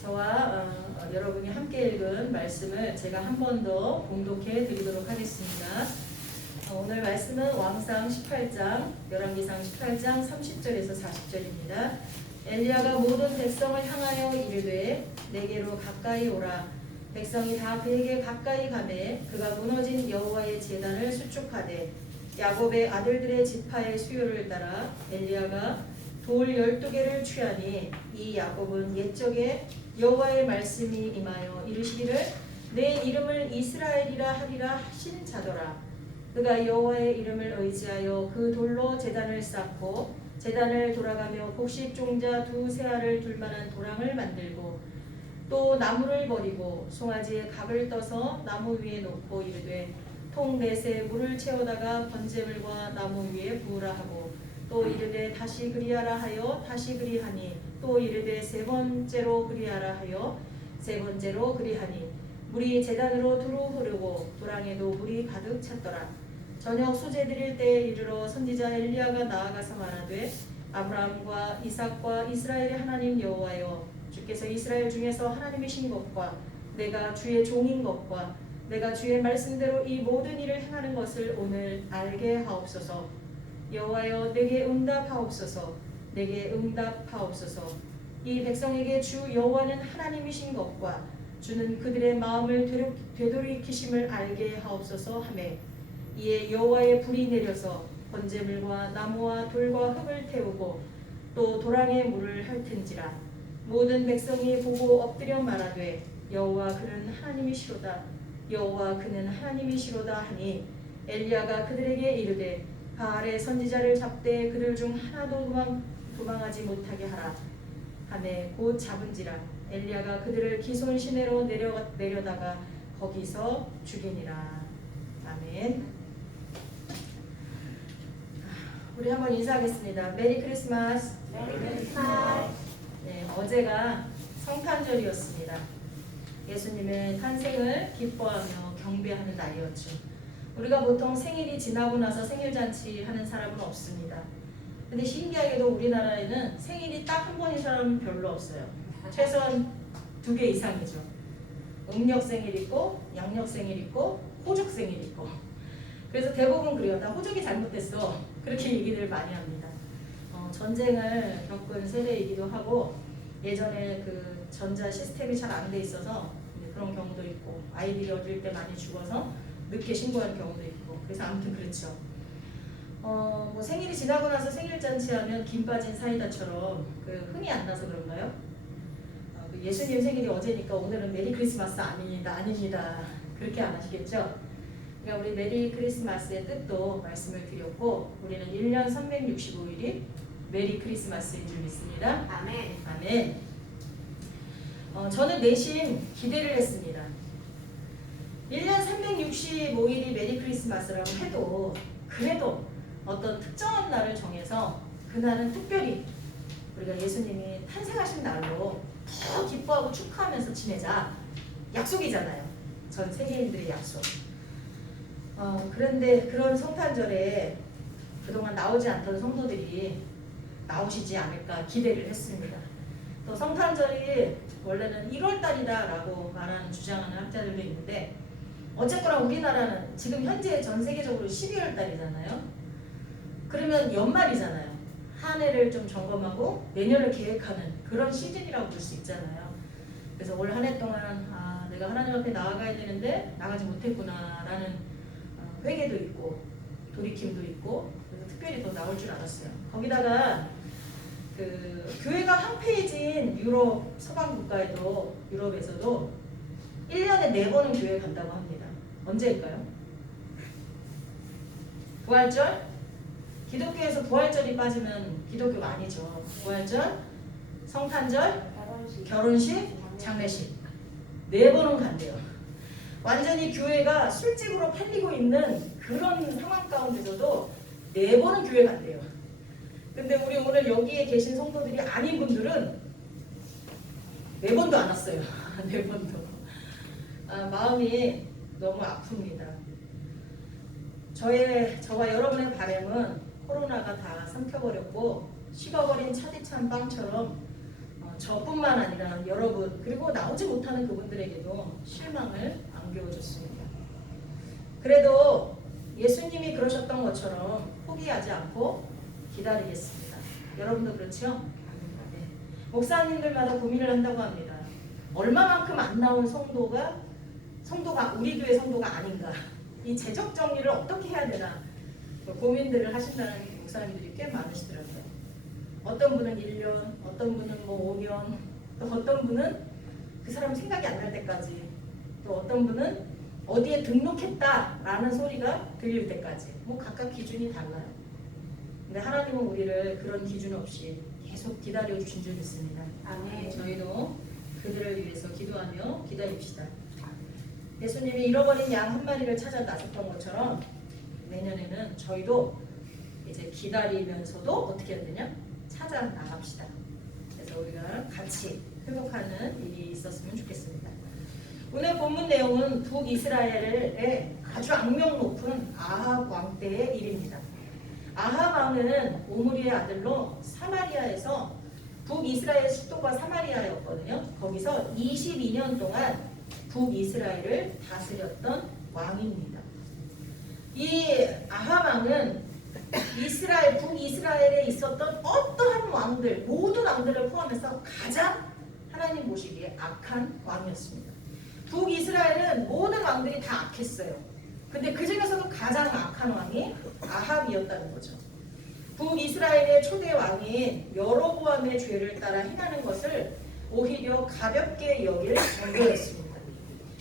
저와 여러분이 함께 읽은 말씀을 제가 한 번 더 봉독해 드리도록 하겠습니다. 오늘 말씀은 왕상 18장, 열왕기상 18장 30절에서 40절입니다. 엘리야가 모든 백성을 향하여 이르되 내게로 가까이 오라. 백성이 다 그에게 가까이 가매 그가 무너진 여호와의 제단을 수축하되 야곱의 아들들의 지파의 수요를 따라 엘리야가 돌 12개를 취하니 이 야곱은 옛적에 여호와의 말씀이 임하여 이르시기를 내 이름을 이스라엘이라 하리라 하신 자더라. 그가 여호와의 이름을 의지하여 그 돌로 제단을 쌓고 제단을 돌아가며 곡식 종자 2 알을 둘 만한 도랑을 만들고 또 나무를 버리고 송아지에 각을 떠서 나무 위에 놓고 이르되 통 4새 물을 채우다가 번제물과 나무 위에 부으라 하고 또 이르되 다시 그리하라 하여 다시 그리하니 또 이르되 3번째로 그리하라 하여 3번째로 그리하니 물이 제단으로 두루 흐르고 도랑에도 물이 가득 찼더라. 저녁 수제 드릴 때에 이르러 선지자 엘리야가 나아가서 말하되 아브라함과 이삭과 이스라엘의 하나님 여호와여 주께서 이스라엘 중에서 하나님이신 것과 내가 주의 종인 것과 내가 주의 말씀대로 이 모든 일을 행하는 것을 오늘 알게 하옵소서. 여호와여 내게 응답하옵소서. 내게 응답하옵소서. 이 백성에게 주 여호와는 하나님이신 것과 주는 그들의 마음을 되돌이키심을 알게 하옵소서 하매 이에 여호와의 불이 내려서 번제물과 나무와 돌과 흙을 태우고 또 도랑에 물을 핥은지라. 모든 백성이 보고 엎드려 말하되 여호와 그는 하나님이시로다. 여호와 그는 하나님이시로다 하니 엘리야가 그들에게 이르되 바알의 선지자를 잡되 그들 중 하나도 도망하지 못하게 하라 하매 곧 잡은지라. 엘리야가 그들을 기손 시내로 내려다가 거기서 죽이니라. 아멘. 우리 한번 인사하겠습니다. 메리 크리스마스. 메리 크리스마스. 네, 어제가 성탄절이었습니다. 예수님의 탄생을 기뻐하며 경배하는 날이었죠. 우리가 보통 생일이 지나고 나서 생일잔치 하는 사람은 없습니다. 근데 신기하게도 우리나라에는 생일이 딱 한 번인 사람은 별로 없어요. 최소한 2개 이상이죠. 음력 생일 있고 양력 생일 있고 호적 생일 있고. 그래서 대부분 그래요. 나 호적이 잘못됐어. 그렇게 얘기를 많이 합니다. 전쟁을 겪은 세대이기도 하고 예전에 그 전자 시스템이 잘 안 돼 있어서 그런 경우도 있고 아이들이 어릴 때 많이 죽어서 늦게 신고하는 경우도 있고 그래서 아무튼 그렇죠. 뭐 생일이 지나고 나서 생일잔치하면 김 빠진 사이다처럼 그 흥이 안 나서 그런가요? 예수님 생일이 어제니까 오늘은 메리 크리스마스 아닙니다. 그렇게 안 하시겠죠? 그러니까 우리 메리 크리스마스의 뜻도 말씀을 드렸고 우리는 1년 365일이 메리 크리스마스인 줄 믿습니다. 아멘. 아멘. 저는 내심 기대를 했습니다. 1년 365일이 메리 크리스마스라고 해도 그래도 어떤 특정한 날을 정해서 그날은 특별히 우리가 예수님이 탄생하신 날로 더 기뻐하고 축하하면서 지내자 약속이잖아요. 전 세계인들의 약속. 그런데 그런 성탄절에 그동안 나오지 않던 성도들이 나오시지 않을까 기대를 했습니다. 또 성탄절이 원래는 1월달이다라고 말하는 주장하는 학자들도 있는데 어쨌거나 우리나라는 지금 현재 전 세계적으로 12월달이잖아요. 그러면 연말이잖아요. 한 해를 좀 점검하고 내년을 계획하는 그런 시즌이라고 볼 수 있잖아요. 그래서 올 한 해 동안 내가 하나님 앞에 나아가야 되는데 나가지 못했구나라는 회개도 있고 돌이킴도 있고 그래서 특별히 더 나올 줄 알았어요. 거기다가 그 교회가 황폐해진 유럽 서방 국가에도 유럽에서도 1년에 4번은 교회 간다고 합니다. 언제일까요? 부활절? 기독교에서 부활절이 빠지면 기독교가 아니죠. 부활절, 성탄절, 결혼식, 장례식 4번은 간대요. 완전히 교회가 술집으로 팔리고 있는 그런 상황 가운데서도 4번은 교회 간대요. 근데 우리 오늘 여기에 계신 성도들이 아닌 분들은 4번도 안 왔어요. 4번도. 마음이 너무 아픕니다. 저와 여러분의 바람은 코로나가 다 삼켜버렸고 식어버린 차디찬 빵처럼 저뿐만 아니라 여러분 그리고 나오지 못하는 그분들에게도 실망을 안겨줬습니다. 그래도 예수님이 그러셨던 것처럼 포기하지 않고 기다리겠습니다. 여러분도 그렇죠? 네. 목사님들마다 고민을 한다고 합니다. 얼마만큼 안 나온 성도가 우리 교회 성도가 아닌가. 이 재적 정리를 어떻게 해야 되나 고민들을 하신다는 목사님들이 꽤 많으시더라고요. 어떤 분은 1년, 어떤 분은 뭐 5년, 또 어떤 분은 그 사람 생각이 안 날 때까지, 또 어떤 분은 어디에 등록했다라는 소리가 들릴 때까지, 뭐 각각 기준이 달라요. 근데 하나님은 우리를 그런 기준 없이 계속 기다려 주신 줄 믿습니다. 아멘. 저희도 그들을 위해서 기도하며 기다립시다. 예수님이 잃어버린 양 한 마리를 찾아 나섰던 것처럼 내년에는 저희도 이제 기다리면서도 어떻게 해야 되냐? 찾아 나갑시다. 그래서 우리가 같이 회복하는 일이 있었으면 좋겠습니다. 오늘 본문 내용은 북이스라엘의 아주 악명 높은 아합 왕 때의 일입니다. 아합 왕은 오므리의 아들로 사마리아에서 북이스라엘 수도가 사마리아였거든요. 거기서 22년 동안 북이스라엘을 다스렸던 왕입니다. 이 아합 왕은 북이스라엘에 있었던 어떠한 왕들, 모든 왕들을 포함해서 가장 하나님 보시기에 악한 왕이었습니다. 북이스라엘은 모든 왕들이 다 악했어요. 근데 그 중에서도 가장 악한 왕이 아합이었다는 거죠. 북이스라엘의 초대 왕인 여로보암의 죄를 따라 행하는 것을 오히려 가볍게 여길 정도였습니다.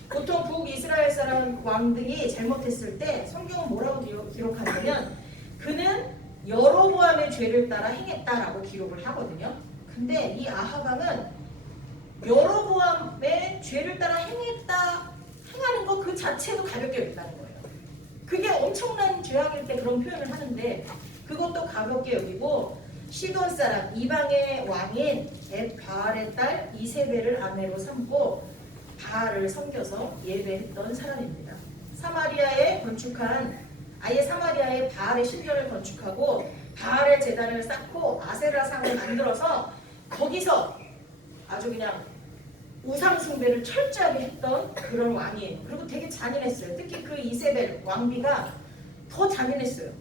보통 북이스라엘 사람 왕들이 잘못했을 때 성경은 뭐라고 기록하냐면 그는 여로보암의 죄를 따라 행했다라고 기록을 하거든요. 근데 이 아합 왕은 여로보암의 죄를 따라 행하는 것 그 자체도 가볍게 여긴다는 거예요. 그게 엄청난 죄악일 때 그런 표현을 하는데 그것도 가볍게 여기고 시돈 사람 이방의 왕인 바알의 딸 이세벨을 아내로 삼고 바알을 섬겨서 예배했던 사람입니다. 사마리아에 바알의 신전을 건축하고 바알의 제단을 쌓고 아세라상을 만들어서 거기서 아주 그냥 우상 숭배를 철저하게 했던 그런 왕이에요. 그리고 되게 잔인했어요. 특히 그 이세벨 왕비가 더 잔인했어요.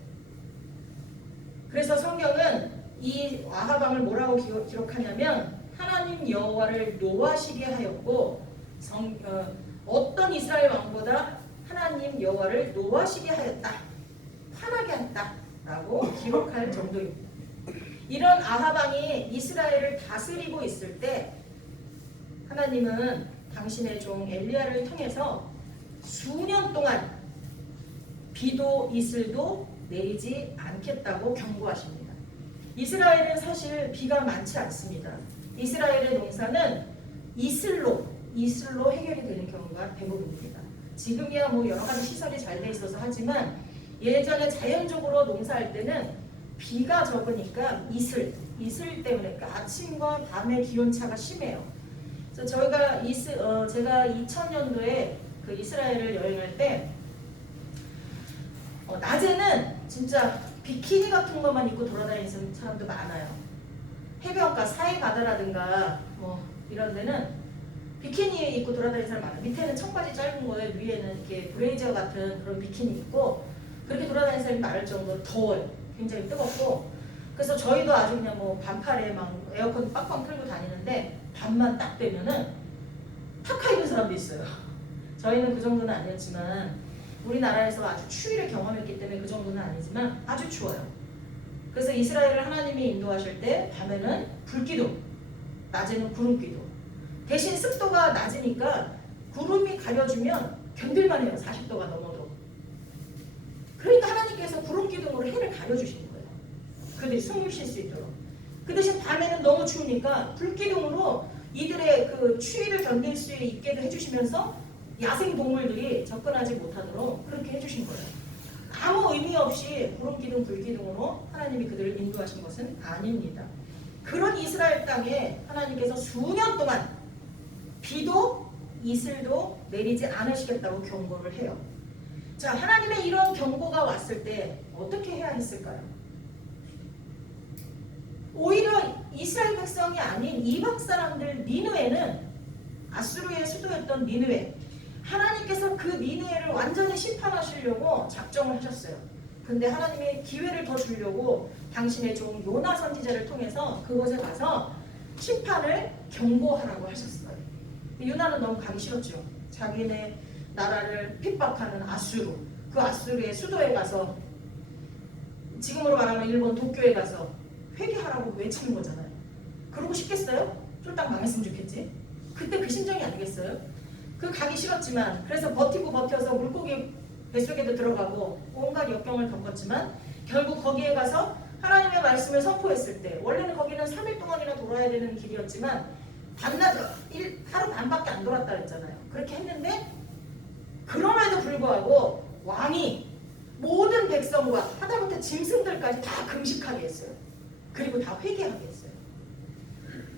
그래서 성경은 이 아합 왕을 뭐라고 기록하냐면 하나님 여호와를 노하시게 하였고 어떤 이스라엘 왕보다 하나님 여호와를 노하시게 하였다. 화나게 했다라고 기록할 정도입니다. 이런 아합 왕이 이스라엘을 다스리고 있을 때 하나님은 당신의 종 엘리야를 통해서 수년 동안 비도 이슬도 내리지 않겠다고 경고하십니다. 이스라엘은 사실 비가 많지 않습니다. 이스라엘의 농사는 이슬로 해결이 되는 경우가 대부분입니다. 지금이야 뭐 여러 가지 시설이 잘 돼 있어서 하지만 예전에 자연적으로 농사할 때는 비가 적으니까 이슬 때문에 그러니까 아침과 밤의 기온차가 심해요. 그래서 제가 2000년도에 그 이스라엘을 여행할 때 낮에는 진짜 비키니 같은 것만 입고 돌아다니는 사람도 많아요. 해변가 사해 바다라든가 뭐 이런 데는 비키니 입고 돌아다니는 사람 많아요. 밑에는 청바지 짧은 거에 위에는 이렇게 브레이저 같은 그런 비키니 입고 그렇게 돌아다니는 사람이 많을 정도로 더워요. 굉장히 뜨겁고 그래서 저희도 아주 그냥 뭐 반팔에 막 에어컨 빵빵 틀고 다니는데 밤만 딱 되면은 파카 입은 사람도 있어요. 저희는 그 정도는 아니었지만 우리나라에서 아주 추위를 경험했기 때문에 그 정도는 아니지만 아주 추워요. 그래서 이스라엘을 하나님이 인도하실 때 밤에는 불기둥, 낮에는 구름기둥. 대신 습도가 낮으니까 구름이 가려주면 견딜만 해요. 40도가 넘어도. 그러니까 하나님께서 구름기둥으로 해를 가려주시는 거예요. 그들이 숨을 쉴 수 있도록. 그 대신 밤에는 너무 추우니까 불기둥으로 이들의 그 추위를 견딜 수 있게도 해주시면서 야생 동물들이 접근하지 못하도록 그렇게 해주신 거예요. 아무 의미 없이 구름기둥, 불기둥으로 하나님이 그들을 인도하신 것은 아닙니다. 그런 이스라엘 땅에 하나님께서 수년 동안 비도 이슬도 내리지 않으시겠다고 경고를 해요. 자, 하나님의 이런 경고가 왔을 때 어떻게 해야 했을까요? 오히려 이스라엘 백성이 아닌 이방 사람들 니느웨는 아수르의 수도였던 니느웨, 하나님께서 그 니느웨를 완전히 심판하시려고 작정을 하셨어요. 근데 하나님이 기회를 더 주려고 당신의 종 요나 선지자를 통해서 그곳에 가서 심판을 경고하라고 하셨어요. 요나는 너무 가기 싫었죠. 자기네 나라를 핍박하는 아수르, 그 아수르의 수도에 가서, 지금으로 말하면 일본 도쿄에 가서 회개하라고 외치는 거잖아요. 그러고 싶겠어요? 쫄딱 망했으면 좋겠지. 그때 그 심정이 아니겠어요? 그 가기 싫었지만, 그래서 버티고 버텨서 물고기 뱃속에도 들어가고 온갖 역경을 겪었지만 결국 거기에 가서 하나님의 말씀을 선포했을 때, 원래는 거기는 3일 동안이나 돌아야 되는 길이었지만 반나절, 하루 반밖에 안 돌았다 그랬잖아요. 그렇게 했는데 그럼에도 불구하고 왕이 모든 백성과 하다못해 짐승들까지 다 금식하게 했어요. 그리고 다 회개하게 했어요.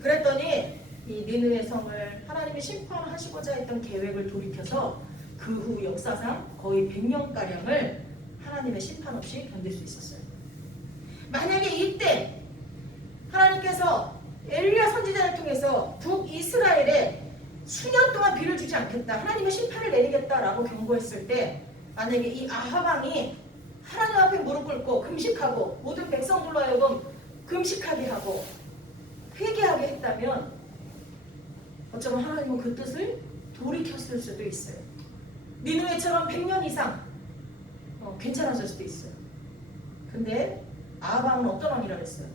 그랬더니 이 니느웨 성을 하나님이 심판하시고자 했던 계획을 돌이켜서 그 후 역사상 거의 100명가량을 하나님의 심판 없이 견딜 수 있었어요. 만약에 이때 하나님께서 엘리야 선지자를 통해서 북이스라엘에 수년 동안 비를 주지 않겠다, 하나님의 심판을 내리겠다라고 경고했을 때, 만약에 이 아하방이 하나님 앞에 무릎 꿇고 금식하고 모든 백성들로 하여금 금식하게 하고 회개하게 했다면 어쩌면 하나님은 그 뜻을 돌이켰을 수도 있어요. 니느웨처럼 100년 이상 괜찮아질 수도 있어요. 근데 아하방은 어떤 왕이라 그랬어요?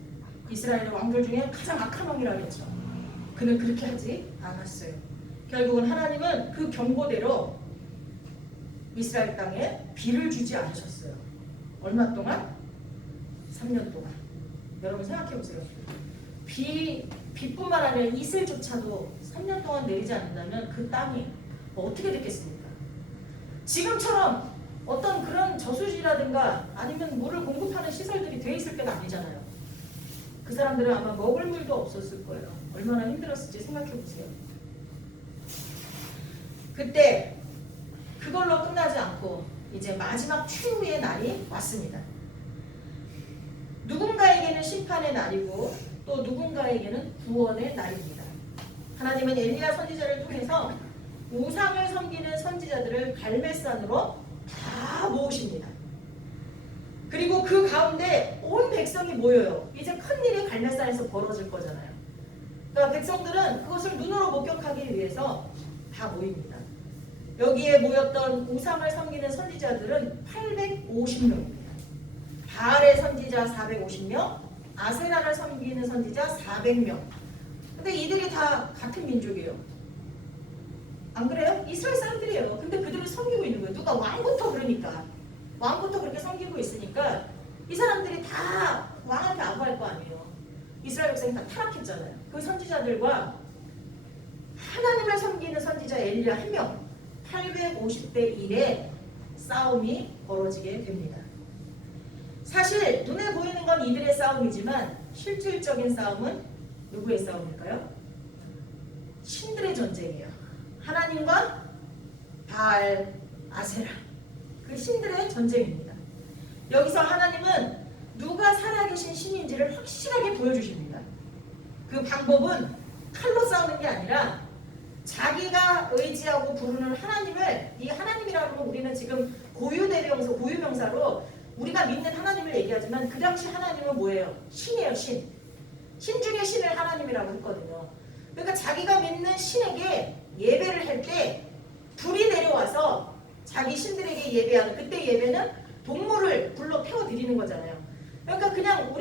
이스라엘 왕들 중에 가장 악한 왕이라 그랬죠. 그는 그렇게 하지 않았어요. 결국은 하나님은 그 경고대로 이스라엘 땅에 비를 주지 않으셨어요. 얼마 동안? 3년 동안. 여러분 생각해보세요. 비뿐만 아니라 이슬조차도 3년 동안 내리지 않는다면 그 땅이 어떻게 됐겠습니까? 지금처럼 어떤 그런 저수지라든가 아니면 물을 공급하는 시설들이 돼 있을 때가 아니잖아요. 그 사람들은 아마 먹을 물도 없었을 거예요. 얼마나 힘들었을지 생각해보세요. 그때 그걸로 끝나지 않고 이제 마지막 최후의 날이 왔습니다. 누군가에게는 심판의 날이고 또 누군가에게는 구원의 날입니다. 하나님은 엘리야 선지자를 통해서 우상을 섬기는 선지자들을 갈멜산으로 다 모으십니다. 그리고 그 가운데 온 백성이 모여요. 이제 큰일이 갈멜산에서 벌어질 거잖아요. 그러니까 백성들은 그것을 눈으로 목격하기 위해서 다 모입니다. 여기에 모였던 우상을 섬기는 선지자들은 850명입니다. 바알의 선지자 450명, 아세라를 섬기는 선지자 400명. 근데 이들이 다 같은 민족이에요. 안 그래요? 이스라엘 사람들이에요. 근데 그들을 섬기고 있는 거예요. 누가 왕부터 그러니까. 왕부터 그렇게 섬기고 있으니까 이 사람들이 다 왕한테 아부할 거 아니에요. 이스라엘 백성이 다 타락했잖아요. 그 선지자들과 하나님을 섬기는 선지자 엘리야 1명, 850대 1의 싸움이 벌어지게 됩니다. 사실 눈에 보이는 건 이들의 싸움이지만 실질적인 싸움은 누구의 싸움일까요? 신들의 전쟁이에요. 하나님과 바알, 아세라, 그 신들의 전쟁입니다. 여기서 하나님은 누가 살아계신 신인지를 확실하게 보여주십니다. 그 방법은 칼로 싸우는 게 아니라 자기가 의지하고 부르는 하나님을, 이 하나님이라고 하면 우리는 지금 고유대명사, 고유명사로 우리가 믿는 하나님을 얘기하지만 그 당시 하나님은 뭐예요? 신이에요, 신. 신 중에 신을 하나님이라고 했거든요. 그러니까 자기가 믿는 신에게 예배를 할 때 불이 내려와서 자기 신들에게 예배하는, 그때 예배는 동물을 불로 태워드리는 거잖아요. 그러니까 그냥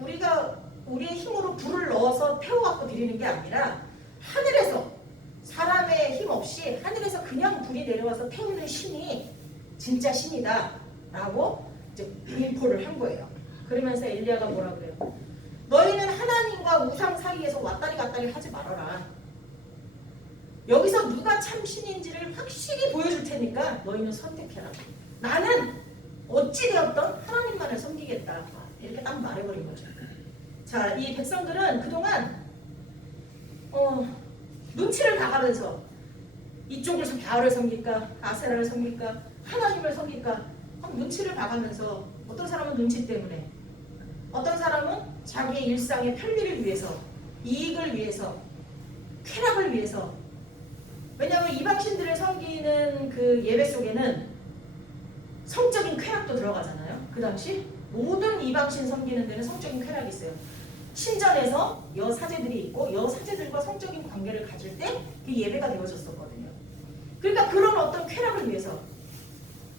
우리가 우리의 힘으로 불을 넣어서 태워갖고 드리는 게 아니라 하늘에서, 사람의 힘 없이 하늘에서 그냥 불이 내려와서 태우는 신이 진짜 신이다 라고 이제 공포를 한 거예요. 그러면서 엘리야가 뭐라 그래요? 너희는 하나님과 우상 사이에서 왔다리 갔다리 하지 말아라. 여기서 누가 참 신인지를 확실히 보여줄 테니까 너희는 선택해라. 나는 어찌되었던 하나님만을 섬기겠다. 이렇게 딱 말해버린 거죠. 자, 이 백성들은 그동안 눈치를 봐가면서 이쪽을 바알을 섬길까, 아세라를 섬길까, 하나님을 섬길까 눈치를 봐가면서, 어떤 사람은 눈치 때문에, 어떤 사람은 자기의 일상의 편리를 위해서 이익을 위해서, 쾌락을 위해서. 왜냐하면 이방신들을 섬기는 그 예배 속에는 성적인 쾌락도 들어가잖아요. 그 당시 모든 이방신 섬기는 데는 성적인 쾌락이 있어요. 신전에서 여사제들이 있고 여사제들과 성적인 관계를 가질 때 그 예배가 되어졌었거든요. 그러니까 그런 어떤 쾌락을 위해서.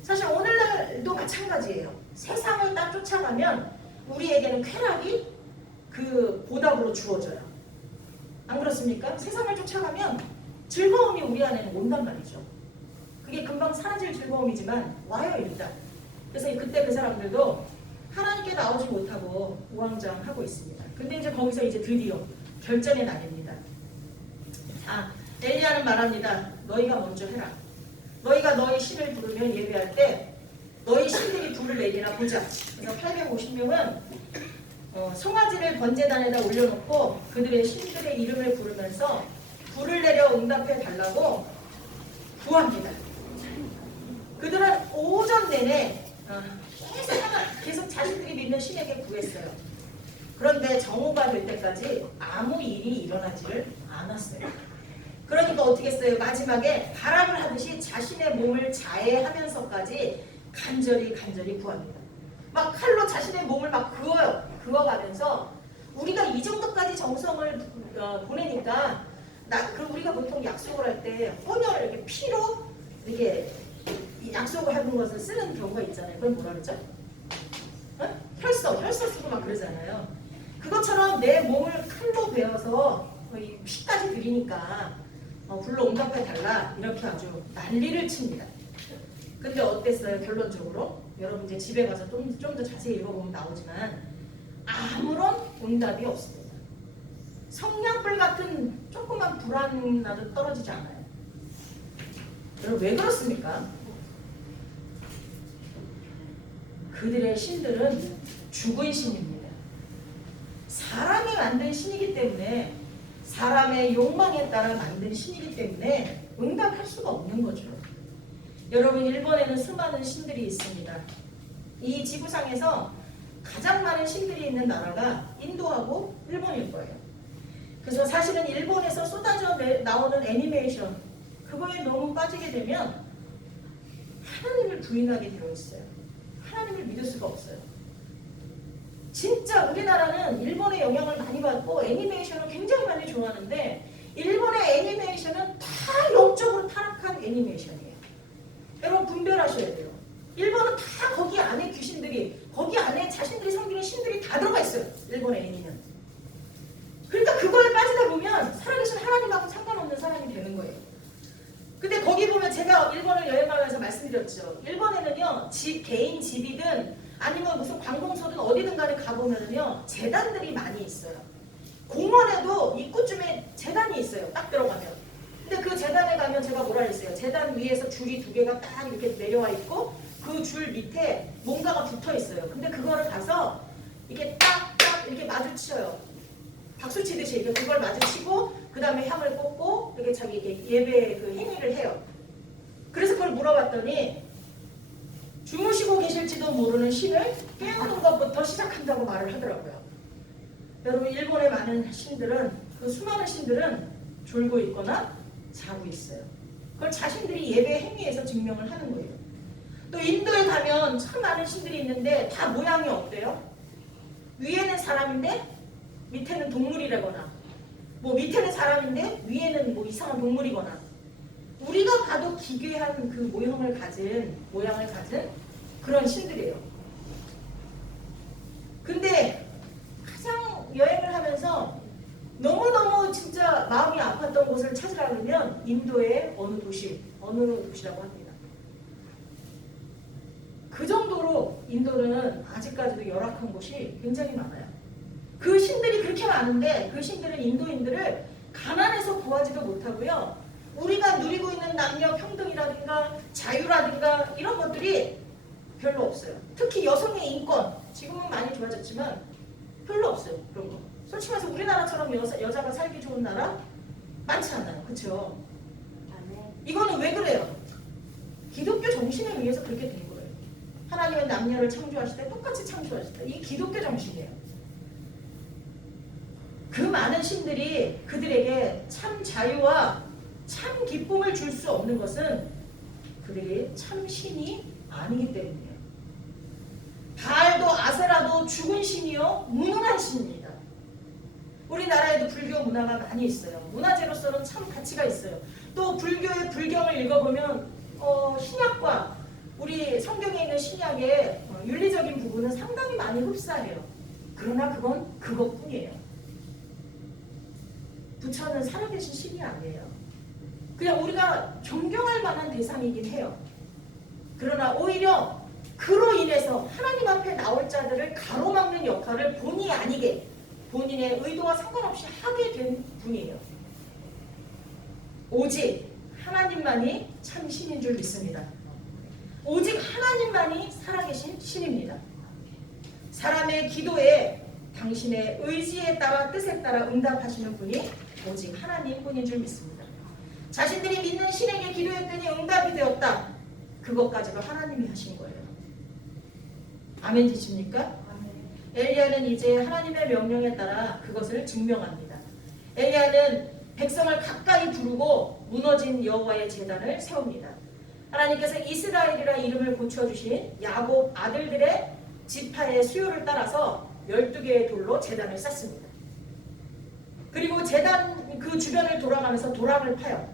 사실 오늘날도 마찬가지예요. 세상을 딱 쫓아가면 우리에게는 쾌락이 그 보답으로 주어져요. 안 그렇습니까? 세상을 쫓아가면 즐거움이 우리 안에는 온단 말이죠. 그게 금방 사라질 즐거움이지만 와요 일단. 그래서 그때 그 사람들도 하나님께 나오지 못하고 우왕좌왕하고 있습니다. 근데 이제 거기서 이제 드디어 결전의 날입니다. 자, 엘리야는 말합니다. 너희가 먼저 해라. 너희가 너희 신을 부르면 예배할 때 너희 신들이 불을 내리나 보자. 그래서 850명은 송아지를 번제단에다 올려놓고 그들의 신들의 이름을 부르면서 불을 내려 응답해 달라고 구합니다. 그들은 오전 내내 계속 자신들이 믿는 신에게 구했어요. 그런데 정오가 될 때까지 아무 일이 일어나지를 않았어요. 그러니까 어떻게 했어요? 마지막에 바람을 하듯이 자신의 몸을 자해하면서까지 간절히 구합니다. 막 칼로 자신의 몸을 막 그어요. 그어가면서 우리가 이 정도까지 정성을 보내니까 우리가 보통 약속을 할 때 혼혈 이렇게 피로 이렇게 약속을 하는 것을 쓰는 경우가 있잖아요. 그건 뭐라 그러죠? 혈서 쓰고 막 그러잖아요. 그것처럼 내 몸을 칼로 베어서 거의 피까지 들이니까 불러 응답해 달라 이렇게 아주 난리를 칩니다. 근데 어땠어요? 결론적으로 여러분 이제 집에 가서 좀 더 자세히 읽어보면 나오지만 아무런 응답이 없습니다. 성냥불 같은 조그만 불 하나도 떨어지지 않아요. 여러분 왜 그렇습니까? 그들의 신들은 죽은 신입니다. 사람이 만든 신이기 때문에 사람의 욕망에 따라 만든 신이기 때문에 응답할 수가 없는 거죠. 여러분 일본에는 수많은 신들이 있습니다. 이 지구상에서 가장 많은 신들이 있는 나라가 인도하고 일본일 거예요. 그래서 사실은 일본에서 쏟아져 나오는 애니메이션 그거에 너무 빠지게 되면 하나님을 부인하게 되어 있어요. 하나님을 믿을 수가 없어요. 진짜 우리나라는 일본의 영향을 많이 받고 애니메이션을 굉장히 많이 좋아하는데 일본의 애니메이션은 다 영적으로 타락한 애니메이션이에요. 여러분 분별하셔야 돼요. 일본은 다 거기 안에 귀신들이 거기 안에 자신들이 섬기는 신들이 다 들어가 있어요. 일본의 애니는. 그러니까 그거에 빠지다 보면 살아계신 하나님하고 상관없는 사람이 되는 거예요. 근데 거기 보면 제가 일본을 여행하면서 말씀드렸죠. 일본에는요 개인 집이든 아니면 무슨 관공서든 어디든 간에 가보면은요 제단들이 많이 있어요. 공원에도 입구쯤에 제단이 있어요. 딱 들어가면. 근데 그 제단에 가면 제가 뭐라 그랬어요. 제단 위에서 줄이 두 개가 딱 이렇게 내려와 있고 그 줄 밑에 뭔가가 붙어 있어요. 근데 그거를 가서 이렇게 딱딱 이렇게 마주쳐요. 박수 치듯이 이렇게 그걸 마주치고 그 다음에 향을 꽂고 이렇게 자기 이렇게 예배 그 행위를 해요. 그래서 그걸 물어봤더니 주무시고 계실지도 모르는 신을 깨우는 것부터 시작한다고 말을 하더라고요. 여러분 일본의 많은 신들은 그 수많은 신들은 졸고 있거나 자고 있어요. 그걸 자신들이 예배 행위에서 증명을 하는 거예요. 또 인도에 가면 참 많은 신들이 있는데 다 모양이 어때요? 위에는 사람인데 밑에는 동물이라거나 뭐 밑에는 사람인데 위에는 뭐 이상한 동물이거나 우리가 봐도 기괴한 그 모양을 가진 그런 신들이에요. 근데 가장 여행을 하면서 너무너무 진짜 마음이 아팠던 곳을 찾으라 그러면 인도의 어느 도시라고 합니다. 그 정도로 인도는 아직까지도 열악한 곳이 굉장히 많아요. 그 신들이 그렇게 많은데 그 신들은 인도인들을 가난해서 구하지도 못하고요. 우리가 누리고 있는 남녀 평등이라든가 자유라든가 이런 것들이 별로 없어요. 특히 여성의 인권, 지금은 많이 좋아졌지만 별로 없어요. 그런 거. 솔직히 말해서 우리나라처럼 여자가 살기 좋은 나라 많지 않아요. 그렇죠? 이거는 왜 그래요? 기독교 정신에 의해서 그렇게 된 거예요. 하나님은 남녀를 창조하실 때 똑같이 창조하실 때 이 기독교 정신이에요. 그 많은 신들이 그들에게 참 자유와 참 기쁨을 줄 수 없는 것은 그들이 참 신이 아니기 때문이에요. 바알도 아세라도 죽은 신이요 무능한 신입니다. 우리나라에도 불교 문화가 많이 있어요. 문화재로서는 참 가치가 있어요. 또 불교의 불경을 읽어보면 신약과 우리 성경에 있는 신약의 윤리적인 부분은 상당히 많이 흡사해요. 그러나 그건 그것뿐이에요. 부처는 살아계신 신이 아니에요. 그냥 우리가 존경할 만한 대상이긴 해요. 그러나 오히려 그로 인해서 하나님 앞에 나올 자들을 가로막는 역할을 본의 아니게 본인의 의도와 상관없이 하게 된 분이에요. 오직 하나님만이 참 신인 줄 믿습니다. 오직 하나님만이 살아계신 신입니다. 사람의 기도에 당신의 의지에 따라 뜻에 따라 응답하시는 분이 오직 하나님뿐인 줄 믿습니다. 자신들이 믿는 신에게 기도했더니 응답이 되었다. 그것까지도 하나님이 하신 거예요. 아멘 지십니까? 엘리야는 이제 하나님의 명령에 따라 그것을 증명합니다. 엘리야는 백성을 가까이 부르고 무너진 여호와의 제단을 세웁니다. 하나님께서 이스라엘이라 이름을 고쳐주신 야곱 아들들의 지파의 수요를 따라서 12개의 돌로 제단을 쌓습니다. 그리고 제단 그 주변을 돌아가면서 도랑을 파요.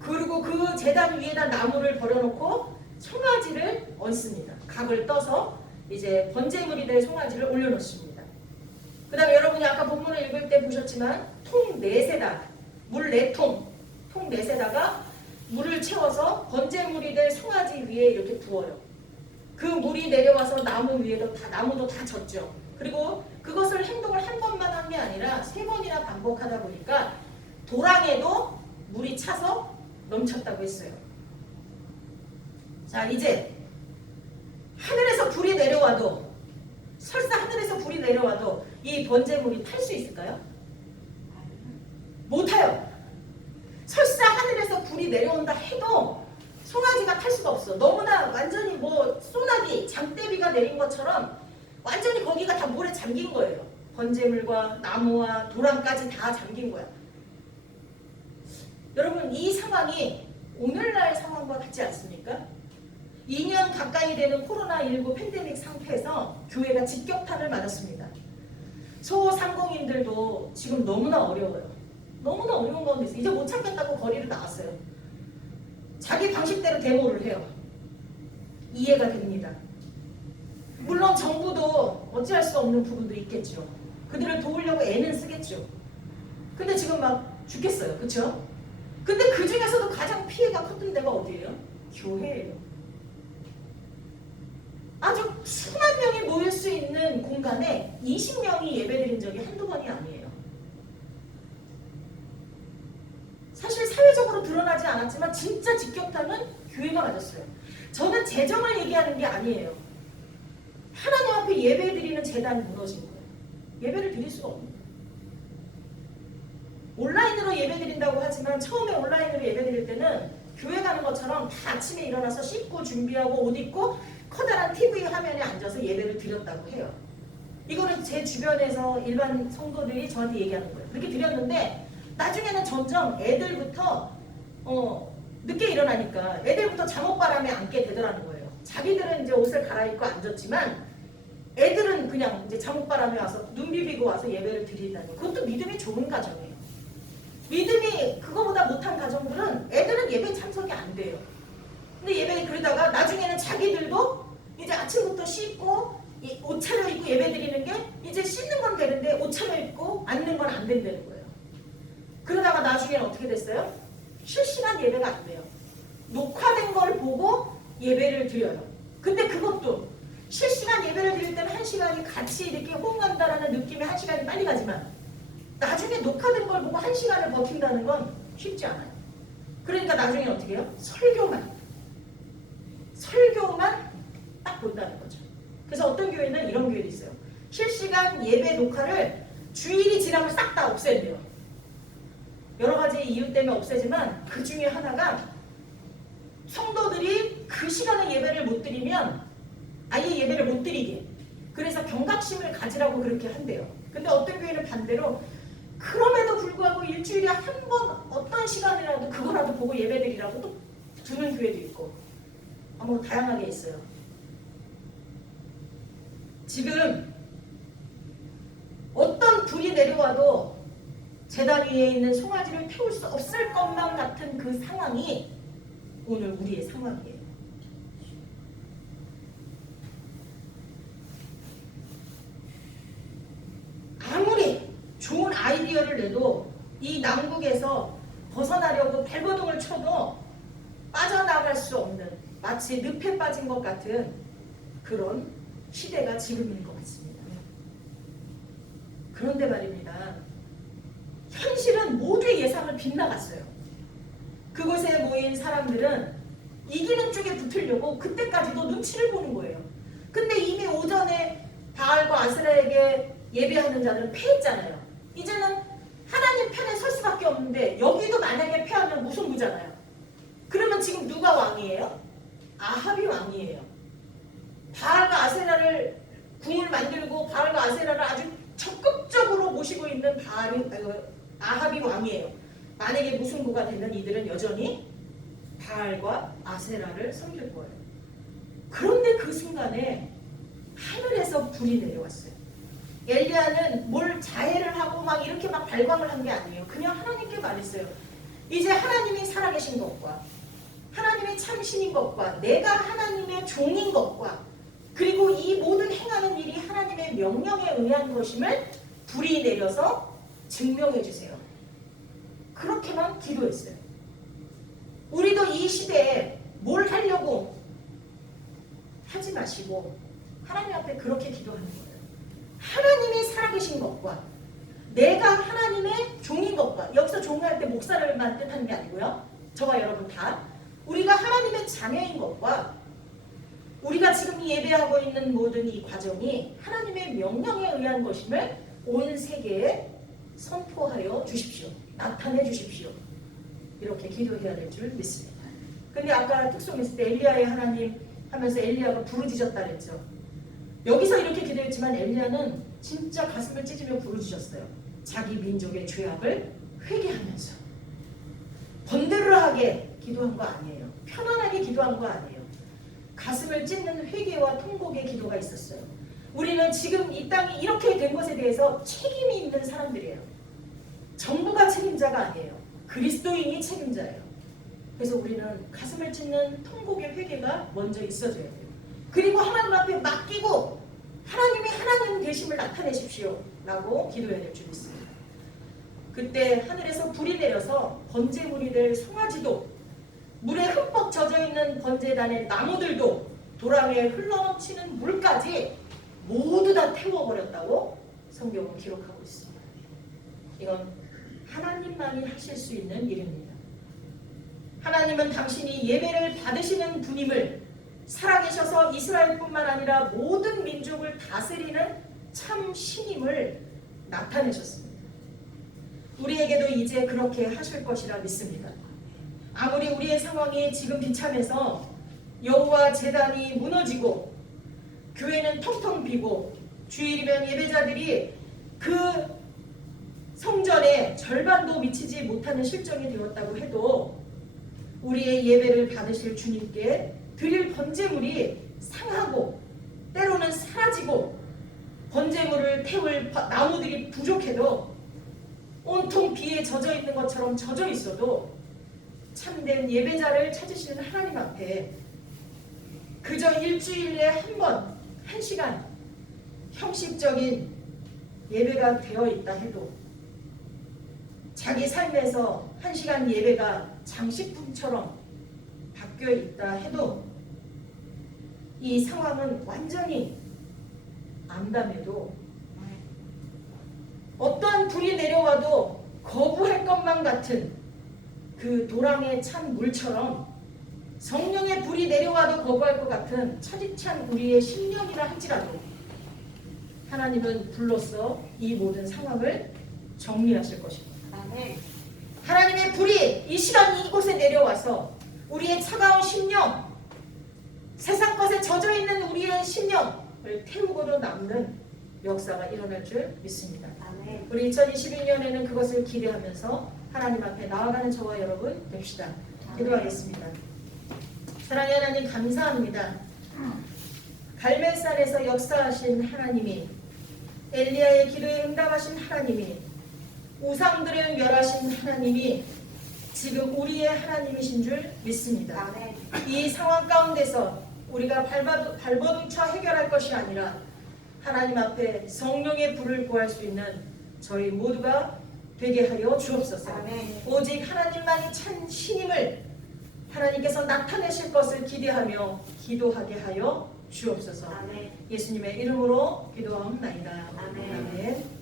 그리고 그 제단 위에다 나무를 버려놓고 송아지를 얹습니다. 각을 떠서 이제 번제물이 될 송아지를 올려놓습니다. 그 다음에 여러분이 아까 본문을 읽을 때 보셨지만 통 4세다, 물 4통, 통 4세다가 물을 채워서 번제물이 될 송아지 위에 이렇게 부어요. 그 물이 내려와서 나무 위에도 나무도 다 젖죠. 그리고 그것을 행동을 한 번만 한 게 아니라 3번이나 반복하다 보니까 도랑에도 물이 차서 넘쳤다고 했어요. 자, 이제 하늘에서 불이 내려와도 설사 하늘에서 불이 내려와도 이 번제물이 탈 수 있을까요? 못 타요. 설사 하늘에서 불이 내려온다 해도 송아지가 탈 수가 없어. 너무나 완전히 소나기, 장대비가 내린 것처럼 완전히 거기가 다 물에 잠긴 거예요. 번제물과 나무와 도랑까지 다 잠긴 거야. 여러분, 이 상황이 오늘날 상황과 같지 않습니까? 2년 가까이 되는 코로나19 팬데믹 상태에서 교회가 직격탄을 맞았습니다. 소상공인들도 지금 너무나 어려워요. 너무나 어려운 가운데 있어요. 이제 못 참겠다고 거리를 나왔어요. 자기 방식대로 데모를 해요. 이해가 됩니다. 물론 정부도 어찌할 수 없는 부분도 있겠죠. 그들을 도우려고 애는 쓰겠죠. 근데 지금 막 죽겠어요. 그렇죠? 근데 그 중에서도 가장 피해가 컸던 데가 어디예요? 교회예요. 아주 수만 명이 모일 수 있는 공간에 20명이 예배드린 적이 한두 번이 아니에요. 사실 사회적으로 드러나지 않았지만 진짜 직격탄은 교회가 맞았어요. 저는 재정을 얘기하는 게 아니에요. 하나님 앞에 예배드리는 재단이 무너진 거예요. 예배를 드릴 수가 없는 거예요. 온라인으로 예배드린다고 하지만 처음에 온라인으로 예배드릴 때는 교회 가는 것처럼 다 아침에 일어나서 씻고 준비하고 옷 입고 커다란 TV 화면에 앉아서 예배를 드렸다고 해요. 이거는 제 주변에서 일반 성도들이 저한테 얘기하는 거예요. 그렇게 드렸는데 나중에는 점점 애들부터 늦게 일어나니까 애들부터 잠옷바람에 앉게 되더라는 거예요. 자기들은 이제 옷을 갈아입고 앉았지만 애들은 그냥 이제 잠옷바람에 와서 눈 비비고 와서 예배를 드린다니. 그것도 믿음이 좋은 가정이에요. 믿음이 그거보다 못한 가정들은 애들은 예배 참석이 안 돼요. 근데 예배 그러다가 나중에는 자기들도 이제 아침부터 씻고 옷 차려입고 예배 드리는 게 이제 씻는 건 되는데 옷 차려입고 앉는 건 안 된다는 거예요. 그러다가 나중에는 어떻게 됐어요? 실시간 예배가 안 돼요. 녹화된 걸 보고 예배를 드려요. 근데 그것도 실시간 예배를 드릴 때는 1시간이 같이 이렇게 호응한다라는 느낌의 1시간이 빨리 가지만 나중에 녹화된 걸 보고 1시간을 버틴다는 건 쉽지 않아요. 그러니까 나중에 어떻게 해요? 설교만 딱 본다는 거죠. 그래서 어떤 교회는 이런 교회도 있어요. 실시간 예배 녹화를 주일이 지나면 싹 다 없앤대요. 여러 가지 이유 때문에 없애지만 그 중에 하나가 성도들이 그 시간에 예배를 못 드리면 아예 예배를 못 드리게. 그래서 경각심을 가지라고 그렇게 한대요. 근데 어떤 교회는 반대로 그럼에도 불구하고 일주일에 한 번 어떤 시간이라도 그거라도 보고 예배드리라고 또 두는 교회도 있고 뭐 다양하게 있어요. 지금 어떤 불이 내려와도 제단 위에 있는 송아지를 태울 수 없을 것만 같은 그 상황이 오늘 우리의 상황이에요. 아무리 좋은 아이디어를 내도 이 남국에서 벗어나려고 발버둥을 쳐도 빠져나갈 수 없는 마치 늪에 빠진 것 같은 그런 시대가 지금인 것 같습니다. 그런데 말입니다. 현실은 모두의 예상을 빗나갔어요. 그곳에 모인 사람들은 이기는 쪽에 붙으려고 그때까지도 눈치를 보는 거예요. 근데 이미 오전에 바알과 아세라에게 예배하는 자들은 패했잖아요. 이제는 하나님 편에 설 수밖에 없는데 여기도 만약에 패하면 무승부잖아요. 그러면 지금 누가 왕이에요? 아합이 왕이에요. 바알과 아세라를 궁을 만들고 바알과 아세라를 아주 적극적으로 모시고 있는 아합이 왕이에요. 만약에 무승부가 되면 이들은 여전히 바알과 아세라를 섬길 거예요. 그런데 그 순간에 하늘에서 불이 내려왔어요. 엘리야는 뭘 자해를 하고 막 이렇게 막 발광을 한 게 아니에요. 그냥 하나님께 말했어요. 이제 하나님이 살아계신 것과 하나님의 참신인 것과 내가 하나님의 종인 것과 그리고 이 모든 행하는 일이 하나님의 명령에 의한 것임을 불이 내려서 증명해 주세요. 그렇게만 기도했어요. 우리도 이 시대에 뭘 하려고 하지 마시고 하나님 앞에 그렇게 기도하는 거예요. 하나님이 살아계신 것과 내가 하나님의 종인 것과 여기서 종할 때 목사를만 뜻하는 게 아니고요. 저와 여러분 다 우리가 하나님의 자녀인 것과 우리가 지금 예배하고 있는 모든 이 과정이 하나님의 명령에 의한 것임을 온 세계에 선포하여 주십시오. 나타내 주십시오. 이렇게 기도해야 될 줄 믿습니다. 근데 아까 특송했을 때 엘리야의 하나님 하면서 엘리야가 부르짖었다 그랬죠. 여기서 이렇게 기도했지만 엘리야는 진짜 가슴을 찢으며 부르짖었어요. 자기 민족의 죄악을 회개하면서 번들하게 기도한 거 아니에요. 편안하게 기도한 거 아니에요. 가슴을 찢는 회개와 통곡의 기도가 있었어요. 우리는 지금 이 땅이 이렇게 된 것에 대해서 책임이 있는 사람들이에요. 정부가 책임자가 아니에요. 그리스도인이 책임자예요. 그래서 우리는 가슴을 찢는 통곡의 회개가 먼저 있어져야 돼요. 그리고 하나님 앞에 맡기고 하나님이 하나님 되심을 나타내십시오 라고 기도해야 될 줄 믿습니다. 그때 하늘에서 불이 내려서 번제물이 될 송아지도 물에 흠뻑 젖어있는 번제단의 나무들도 도랑에 흘러넘치는 물까지 모두 다 태워버렸다고 성경은 기록하고 있습니다. 이건 하나님만이 하실 수 있는 일입니다. 하나님은 당신이 예배를 받으시는 분임을 살아계셔서 이스라엘뿐만 아니라 모든 민족을 다스리는 참 신임을 나타내셨습니다. 우리에게도 이제 그렇게 하실 것이라 믿습니다. 아무리 우리의 상황이 지금 비참해서 여호와 제단이 무너지고 교회는 텅텅 비고 주일이면 예배자들이 그 성전에 절반도 미치지 못하는 실정이 되었다고 해도 우리의 예배를 받으실 주님께 드릴 번제물이 상하고 때로는 사라지고 번제물을 태울 나무들이 부족해도 온통 비에 젖어 있는 것처럼 젖어 있어도 참된 예배자를 찾으시는 하나님 앞에 그저 일주일에 한 번, 한 시간 형식적인 예배가 되어 있다 해도 자기 삶에서 한 시간 예배가 장식품처럼 바뀌어 있다 해도 이 상황은 완전히 암담해도 어떠한 불이 내려와도 거부할 것만 같은 그 도랑에 찬 물처럼 성령의 불이 내려와도 거부할 것 같은 차디찬 우리의 심령이라 할지라도 하나님은 불로써 이 모든 상황을 정리하실 것입니다. 하나님의 불이 이 시간 이곳에 내려와서 우리의 차가운 심령, 세상 것에 젖어있는 우리의 심령을 태우고도 남는 역사가 일어날 줄 믿습니다. 아멘. 우리 2021년에는 그것을 기대하면서 하나님 앞에 나아가는 저와 여러분 됩시다. 기도하겠습니다. 사랑의 하나님 감사합니다. 갈멜산에서 역사하신 하나님이, 엘리야의 기도에 응답하신 하나님이, 우상들을 멸하신 하나님이 지금 우리의 하나님이신 줄 믿습니다. 아멘. 이 상황 가운데서 우리가 발버둥쳐 해결할 것이 아니라 하나님 앞에 성령의 불을 구할 수 있는 저희 모두가 되게 하여 주옵소서. 아멘. 오직 하나님만이 참 신임을 하나님께서 나타내실 것을 기대하며 기도하게 하여 주옵소서. 아멘. 예수님의 이름으로 기도하옵나이다. 아멘. 아멘.